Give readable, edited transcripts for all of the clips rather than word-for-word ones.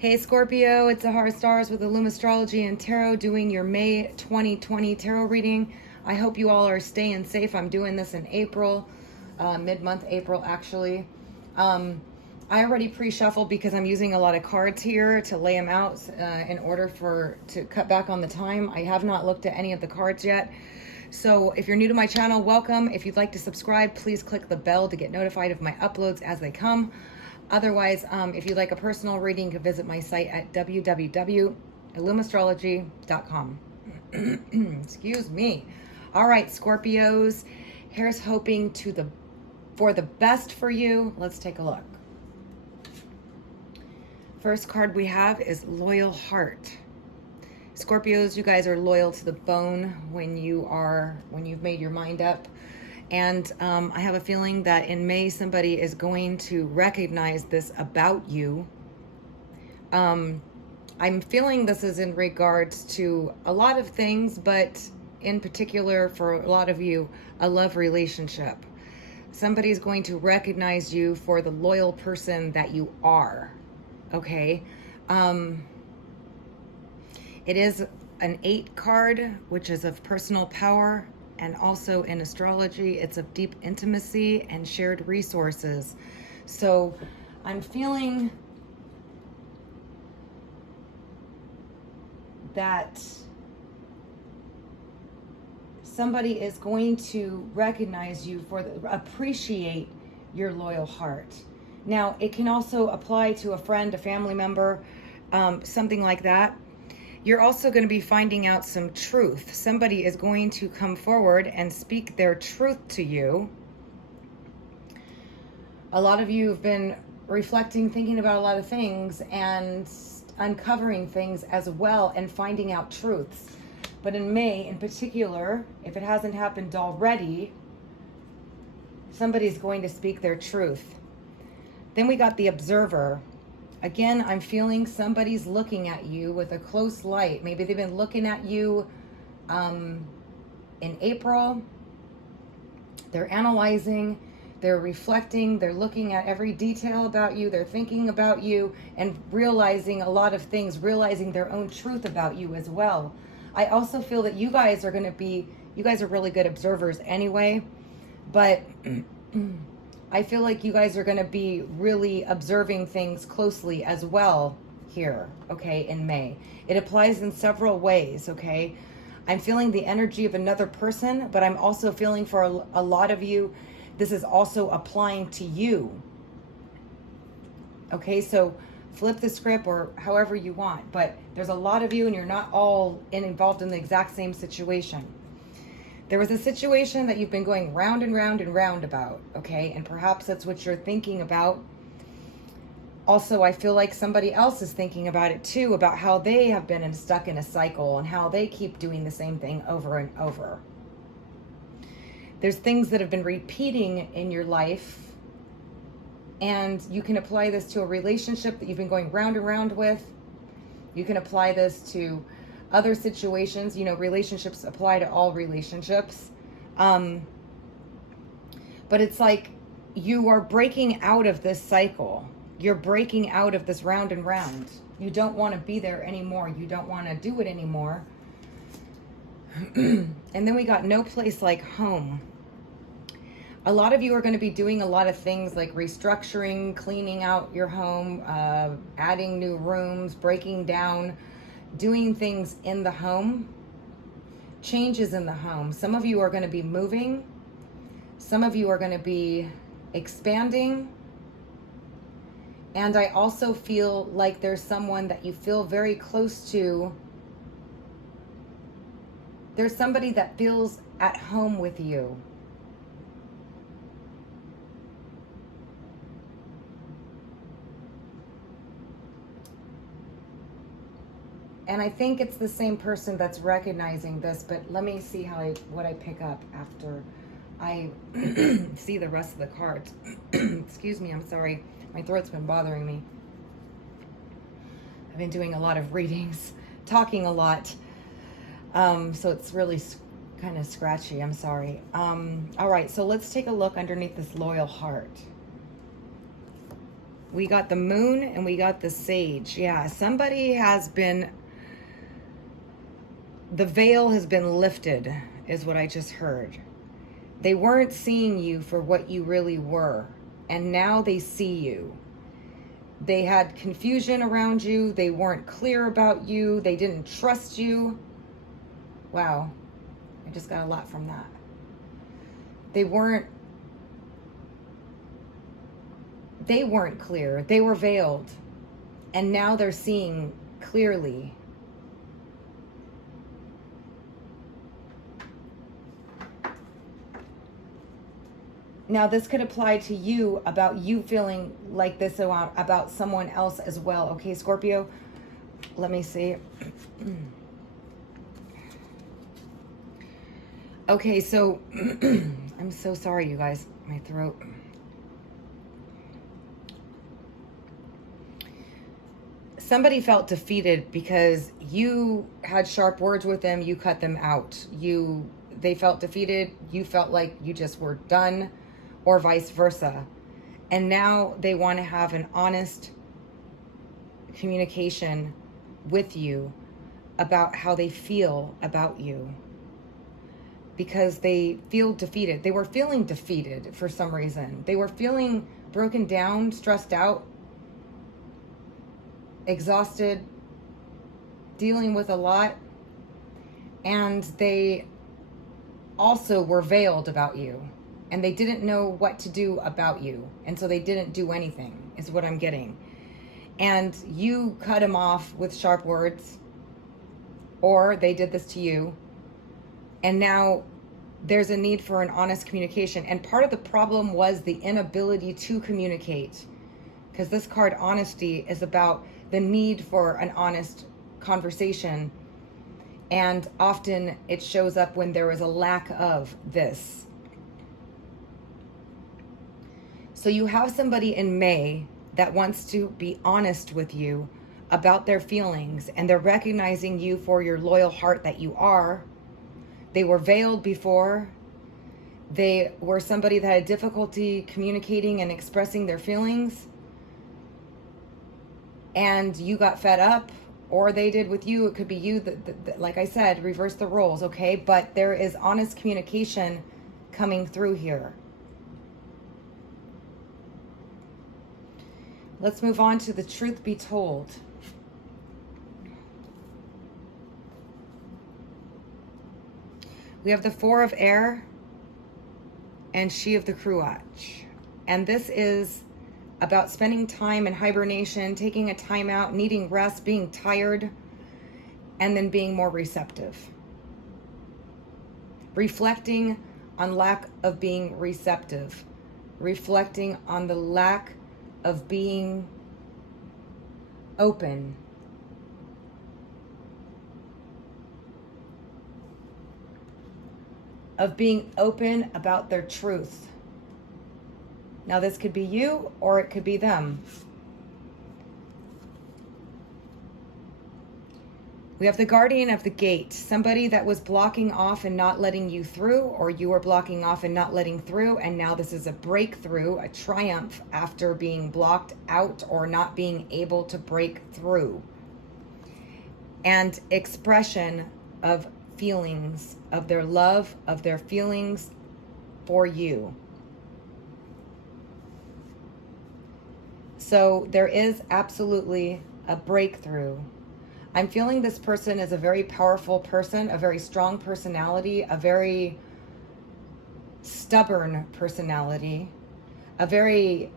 Hey Scorpio, it's Zahara Stars with Astrology and Tarot doing your May 2020 tarot reading. I hope you all are staying safe. I'm doing this in April, mid-month April actually. I already pre-shuffled because I'm using a lot of cards here to lay them out in order to cut back on the time. I have not looked at any of the cards yet. So if you're new to my channel, welcome. If you'd like to subscribe, please click the bell to get notified of my uploads as they come. Otherwise, if you'd like a personal reading, you can visit my site at www.illumastrology.com. Excuse me. All right, Scorpios, here's hoping for the best for you. Let's take a look. First card we have is Loyal Heart. Scorpios, you guys are loyal to the bone when you've made your mind up. And I have a feeling that in May, somebody is going to recognize this about you. I'm feeling this is in regards to a lot of things, but in particular for a lot of you, a love relationship. Somebody's going to recognize you for the loyal person that you are, okay? It is an 8 card, which is of personal power. And also in astrology, it's of deep intimacy and shared resources. So I'm feeling that somebody is going to recognize you appreciate your loyal heart. Now, it can also apply to a friend, a family member, something like that. You're also going to be finding out some truth. Somebody is going to come forward and speak their truth to you. A lot of you have been reflecting, thinking about a lot of things and uncovering things as well and finding out truths. But in May, in particular, if it hasn't happened already, somebody's going to speak their truth. Then we got the Observer. Again, I'm feeling somebody's looking at you with a close light. Maybe they've been looking at you in April. They're analyzing, they're reflecting, they're looking at every detail about you, they're thinking about you and realizing a lot of things, realizing their own truth about you as well. I also feel that you guys are really good observers anyway, but I feel like you guys are going to be really observing things closely as well here, okay, in May. It applies in several ways, okay? I'm feeling the energy of another person, but I'm also feeling for a lot of you, this is also applying to you. Okay, so flip the script or however you want, but there's a lot of you and you're not all involved in the exact same situation. There was a situation that you've been going round and round and round about, okay? And perhaps that's what you're thinking about. Also, I feel like somebody else is thinking about it too, about how they have been stuck in a cycle and how they keep doing the same thing over and over. There's things that have been repeating in your life, and you can apply this to a relationship that you've been going round and round with. You can apply this to other situations. You know, relationships apply to all relationships. But it's like you are breaking out of this cycle. You're breaking out of this round and round. You don't want to be there anymore. You don't want to do it anymore. And then we got No Place Like Home. A lot of you are going to be doing a lot of things like restructuring, cleaning out your home, adding new rooms, breaking down, doing things in the home, changes in the home. Some of you are going to be moving. Some of you are going to be expanding. And I also feel like there's someone that you feel very close to. There's somebody that feels at home with you. And I think it's the same person that's recognizing this, but let me see what I pick up after I see the rest of the cards. Excuse me, I'm sorry. My throat's been bothering me. I've been doing a lot of readings, talking a lot. So it's really kind of scratchy, I'm sorry. All right, so let's take a look underneath this Loyal Heart. We got the moon and we got the sage. Yeah, somebody has been, the veil has been lifted, is what I just heard. They weren't seeing you for what you really were, and now they see you. They had confusion around you. They weren't clear about you. They didn't trust you. Wow, I just got a lot from that. They weren't clear. They were veiled, and now they're seeing clearly. Now, this could apply to you, about you feeling like this about someone else as well. Okay, Scorpio, let me see. Okay, so I'm so sorry, you guys. My throat. Somebody felt defeated because you had sharp words with them. You cut them out. They felt defeated. You felt like you just were done, or vice versa. And now they want to have an honest communication with you about how they feel about you, because they feel defeated. They were feeling defeated for some reason. They were feeling broken down, stressed out, exhausted, dealing with a lot. And they also were veiled about you. And they didn't know what to do about you. And so they didn't do anything, is what I'm getting. And you cut them off with sharp words, or they did this to you. And now there's a need for an honest communication. And part of the problem was the inability to communicate. Because this card, honesty, is about the need for an honest conversation. And often it shows up when there is a lack of this. So you have somebody in May that wants to be honest with you about their feelings, and they're recognizing you for your loyal heart that you are. They were veiled before. They were somebody that had difficulty communicating and expressing their feelings. And you got fed up, or they did with you. It could be you that, like I said, reverse the roles, okay? But there is honest communication coming through here. Let's move on to the truth be told. We have the Four of Air and She of the Cruach. And this is about spending time in hibernation, taking a time out, needing rest, being tired, and then being more receptive. Reflecting on lack of being receptive. Reflecting on the lack of being open. Of being open about their truth. Now, this could be you, or it could be them. We have the Guardian of the Gate, somebody that was blocking off and not letting you through, or you were blocking off and not letting through, and now this is a breakthrough, a triumph after being blocked out or not being able to break through. And expression of feelings, of their love, of their feelings for you. So there is absolutely a breakthrough. I'm feeling this person is a very powerful person, a very strong personality, a very stubborn personality, a very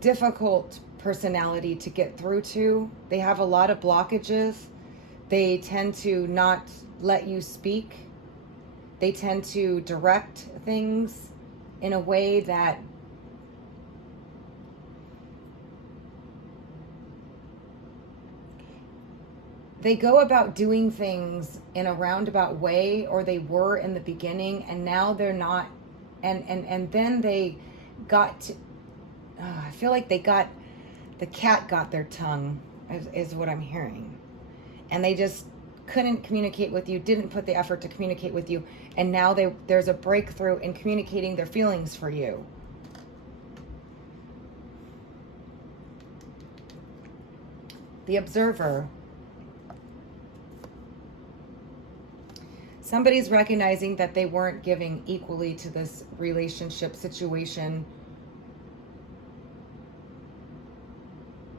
difficult personality to get through to. They have a lot of blockages. They tend to not let you speak. They tend to direct things in a way that they go about doing things in a roundabout way, or they were in the beginning, and now they're not. And then they got to, I feel like the cat got their tongue, is what I'm hearing. And they just couldn't communicate with you, didn't put the effort to communicate with you. And now there's a breakthrough in communicating their feelings for you. The observer. Somebody's recognizing that they weren't giving equally to this relationship situation.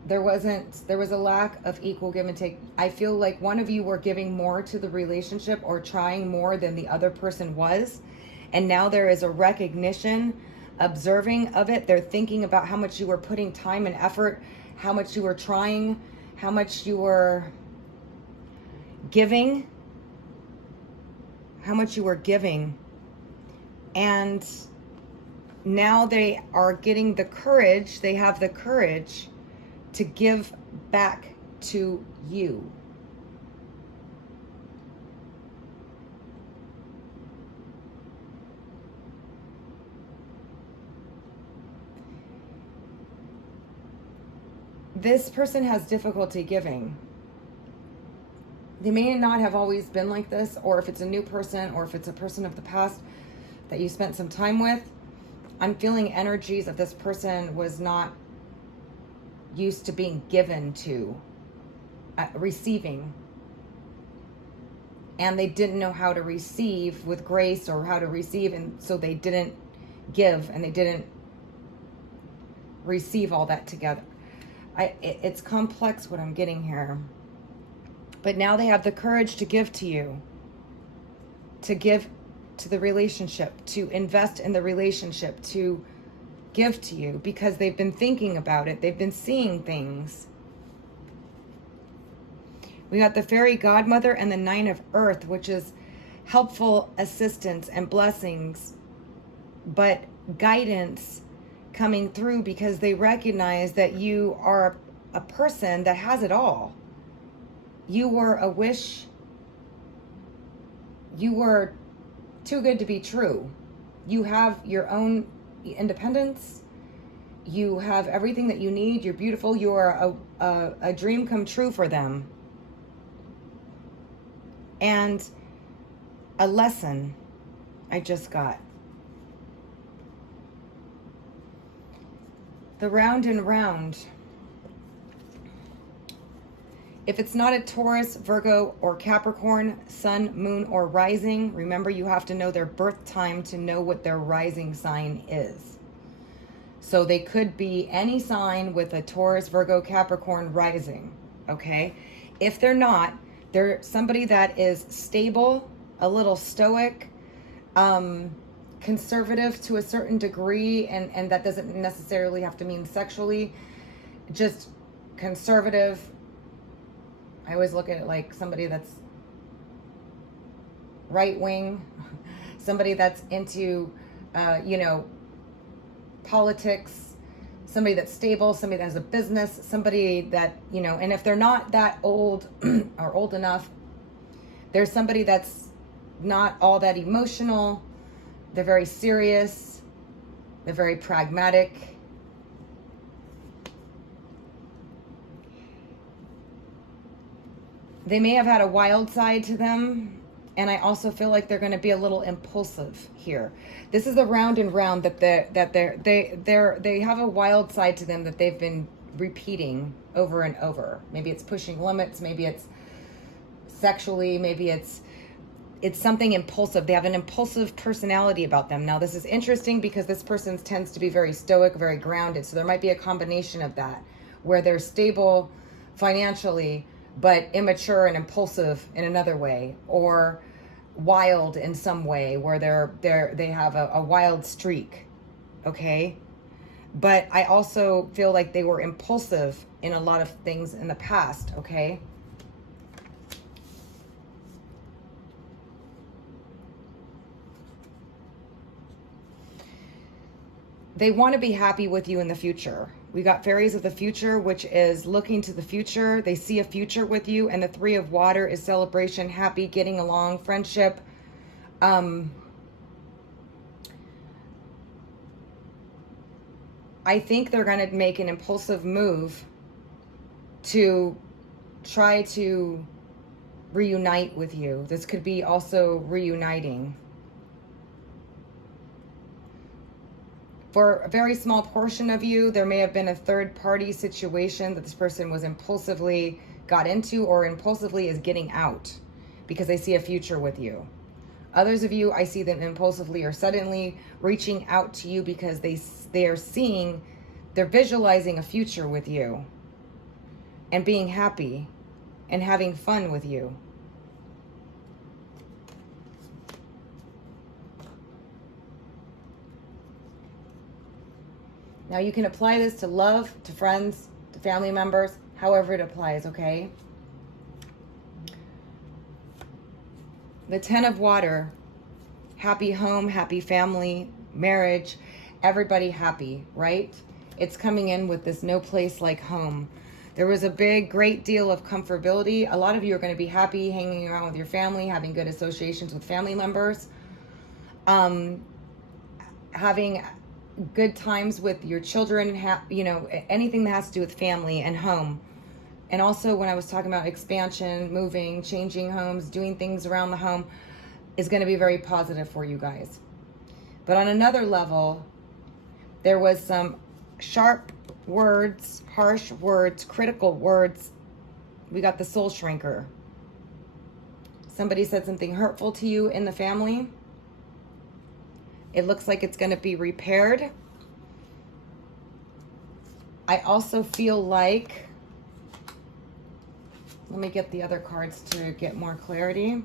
There was a lack of equal give and take. I feel like one of you were giving more to the relationship or trying more than the other person was. And now there is a recognition, observing of it. They're thinking about how much you were putting time and effort, how much you were trying, how much you were giving, And now they are getting the courage, they have the courage to give back to you. This person has difficulty giving. They may not have always been like this, or if it's a new person, or if it's a person of the past that you spent some time with. I'm feeling energies of this person was not used to being given to, receiving. And they didn't know how to receive with grace or how to receive, and so they didn't give and they didn't receive all that together. It's complex what I'm getting here. But now they have the courage to give to you, to give to the relationship, to invest in the relationship, to give to you, because they've been thinking about it. They've been seeing things. We got the fairy godmother and the 9 of earth, which is helpful assistance and blessings, but guidance coming through, because they recognize that you are a person that has it all. You were a wish. You were too good to be true. You have your own independence. You have everything that you need. You're beautiful. You are a dream come true for them. And a lesson I just got. The round and round. If it's not a Taurus, Virgo, or Capricorn, sun, moon, or rising, remember you have to know their birth time to know what their rising sign is. So they could be any sign with a Taurus, Virgo, Capricorn rising, okay? If they're not, they're somebody that is stable, a little stoic, conservative to a certain degree, and that doesn't necessarily have to mean sexually, just conservative. I always look at it like somebody that's right wing, somebody that's into, politics, somebody that's stable, somebody that has a business, somebody that, and if they're not that old or old enough, there's somebody that's not all that emotional. They're very serious. They're very pragmatic. They may have had a wild side to them, and I also feel like they're going to be a little impulsive here. This is the round and round that they have a wild side to them that they've been repeating over and over. Maybe it's pushing limits, maybe it's sexually, maybe it's something impulsive. They have an impulsive personality about them. Now, this is interesting because this person tends to be very stoic, very grounded. So there might be a combination of that, where they're stable financially, but immature and impulsive in another way, or wild in some way, where they have a wild streak, okay? But I also feel like they were impulsive in a lot of things in the past, okay? They want to be happy with you in the future. We got fairies of the future, which is looking to the future. They see a future with you. And the 3 of water is celebration, happy, getting along, friendship. I think they're going to make an impulsive move to try to reunite with you. This could be also reuniting. For a very small portion of you, there may have been a third party situation that this person was impulsively got into or impulsively is getting out because they see a future with you. Others of you, I see them impulsively or suddenly reaching out to you because they're visualizing a future with you and being happy and having fun with you. Now you can apply this to love, to friends, to family members, however it applies, okay? The 10 of water, happy home, happy family, marriage, everybody happy, right? It's coming in with this no place like home. There was a great deal of comfortability. A lot of you are going to be happy hanging around with your family, having good associations with family members, having good times with your children, anything that has to do with family and home. And also when I was talking about expansion, moving, changing homes, doing things around the home is going to be very positive for you guys. But on another level, there was some sharp words, harsh words, critical words. We got the soul shrinker. Somebody said something hurtful to you in the family. It looks like it's going to be repaired. I also feel like, let me get the other cards to get more clarity.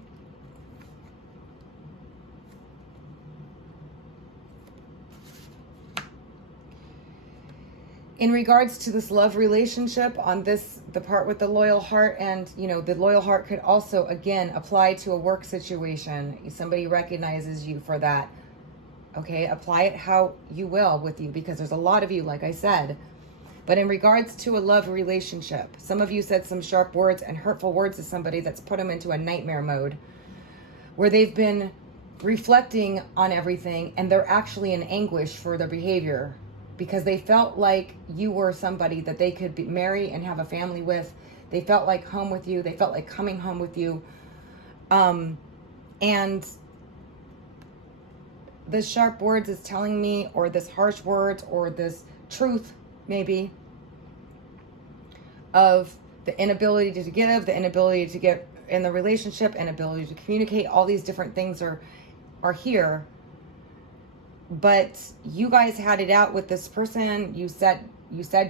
In regards to this love relationship on this, the part with the loyal heart, and the loyal heart could also again apply to a work situation. Somebody recognizes you for that. Okay, apply it how you will with you, because there's a lot of you, like I said. But in regards to a love relationship, some of you said some sharp words and hurtful words to somebody that's put them into a nightmare mode, where they've been reflecting on everything and they're actually in anguish for their behavior, because they felt like you were somebody that they could marry and have a family with. They felt like home with you. They felt like coming home with you. And this sharp words is telling me, or this harsh words, or this truth maybe, of the inability to give, the inability to get in the relationship, inability to communicate. All these different things are here. But you guys had it out with this person. You said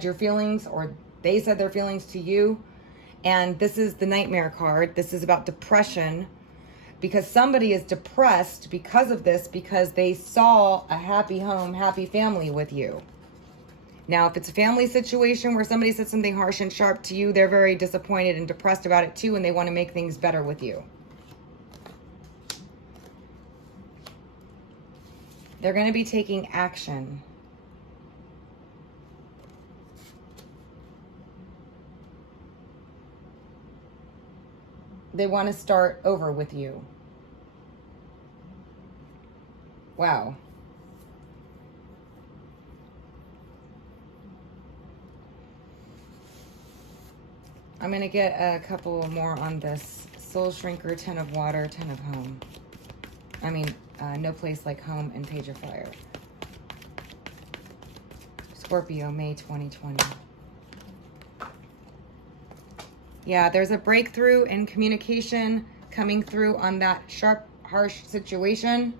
your feelings, or they said their feelings to you. And this is the nightmare card. This is about depression, because somebody is depressed because of this, because they saw a happy home, happy family with you. Now, if it's a family situation where somebody said something harsh and sharp to you, they're very disappointed and depressed about it too, and they want to make things better with you. They're going to be taking action. They want to start over with you. Wow. I'm going to get a couple more on this. Soul Shrinker, 10 of Water, 10 of Home. No Place Like Home, and Page of Fire. Scorpio, May 2020. Yeah, there's a breakthrough in communication coming through on that sharp, harsh situation.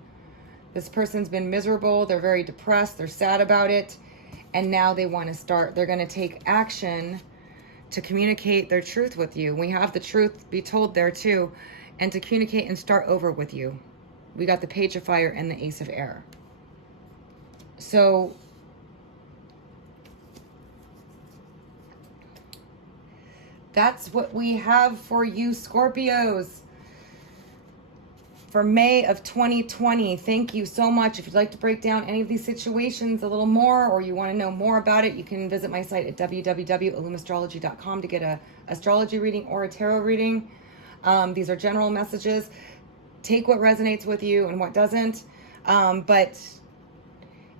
This person's been miserable. They're very depressed. They're sad about it. And now they want to start. They're going to take action to communicate their truth with you. We have the truth be told there too. And to communicate and start over with you. We got the Page of Fire and the Ace of Air. So that's what we have for you, Scorpios, for May of 2020. Thank you so much. If you'd like to break down any of these situations a little more, or you want to know more about it, you can visit my site at www.illumastrology.com to get a astrology reading or a tarot reading. These are general messages. Take what resonates with you and what doesn't. But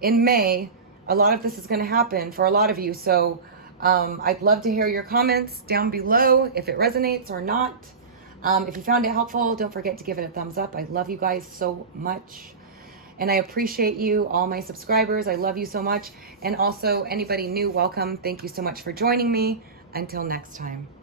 in May, a lot of this is going to happen for a lot of you. So I'd love to hear your comments down below if it resonates or not. If you found it helpful, don't forget to give it a thumbs up. I love you guys so much. And I appreciate you, all my subscribers. I love you so much. And also, anybody new, welcome. Thank you so much for joining me. Until next time.